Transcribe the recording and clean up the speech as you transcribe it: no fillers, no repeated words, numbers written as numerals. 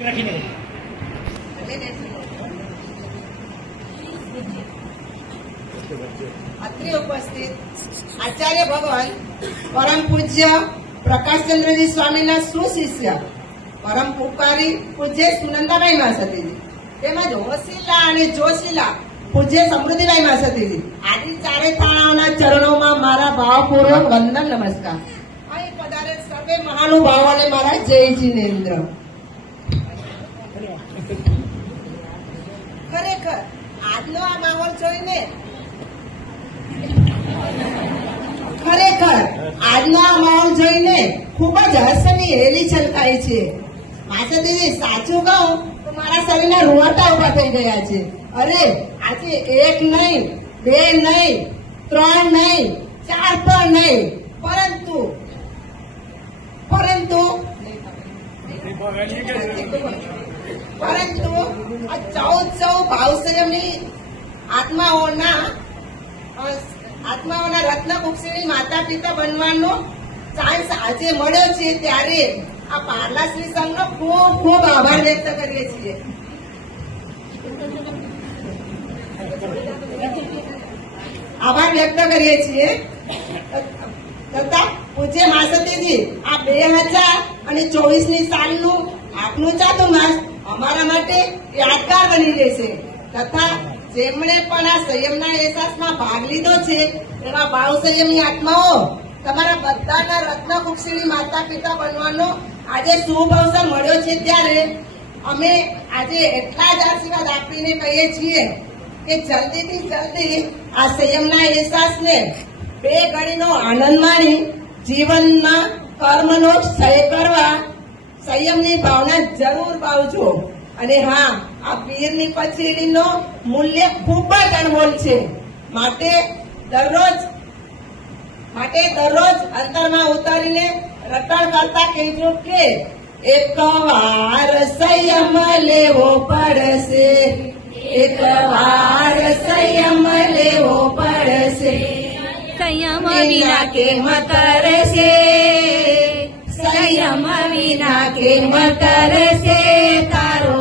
અત્રે ઉપસ્થિત આચાર્ય ભગવાન પરમ પૂજ્ય પ્રકાશચંદ્રજી સ્વામીના સુશિષ્ય પરમ ઉપકારી પૂજ્ય સુનંદાબાઈ માસતીજી તેમજ હોશિલા અને જોશિલા પૂજ્ય સમૃદ્ધિબાઈ માસતીજી આદિ ચારે થાણાઓના ચરણોમાં મારા ભાવપૂર્વક વંદન નમસ્કાર. અહીં પધારે સર્વે મહાનુભાવોને મારા જય જિનેન્દ્ર. ખરેખર આજનો આ માહોલ જોઈને ખૂબ જ હર્ષની હેલી છલકાય છે. માસતીજી સાચું કહું તો મારા શરીરના રૂવાટા ઉભા થઈ ગયા છે. અરે આજે એક નહીં, બે નહીં, ત્રણ નહીં, ચાર પણ નહીં, પરંતુ આ 14 ભાવસંયમની આત્માઓના રત્ન કુક્ષીની માતા પિતા બનવાનો ચાન્સ આજે મળ્યો છે, ત્યારે આ પારલા શ્રી સંઘનો ખૂબ ખૂબ આભાર વ્યક્ત કરીએ છીએ. તથા પૂજ્ય માસતીજી, આ 2024ની સાલનું આપનું ચાતુર્માસ અમારા માટે યાદગાર બની રહેશે. તથા જેમણે પણ આ સંયમના અહેસાસમાં ભાગ લીધો છે એવા ભાવ સંયમની આત્માઓ તમારા બધાના રત્ન કુક્ષીની માતા પિતા બનવાનો આજે શુભ અવસર મળ્યો છે, ત્યારે અમે આજે એટલા જ આશીર્વાદ આપીને કહીએ છીએ કે જલ્દીથી જલ્દી આ સંયમના અહેસાસને 2 ઘડીનો આનંદ માણી જીવનમાં કર્મનો ક્ષય કરવા સંયમની ભાવના જરૂર પાવજો. અને હા, આ પીરની પછીડીનો મૂલ્ય ખૂબ જ અણમોલ છે. માટે દરરોજ અંતરમાં ઉતારીને રટણ કરતા કહેજો કે એકવાર સંયમ લેવો પડશે, એકવાર સંયમ લેવો પડશે. સંયમ વિના કેમ કરશે, સંયમ વિના કેમ કરશે તારો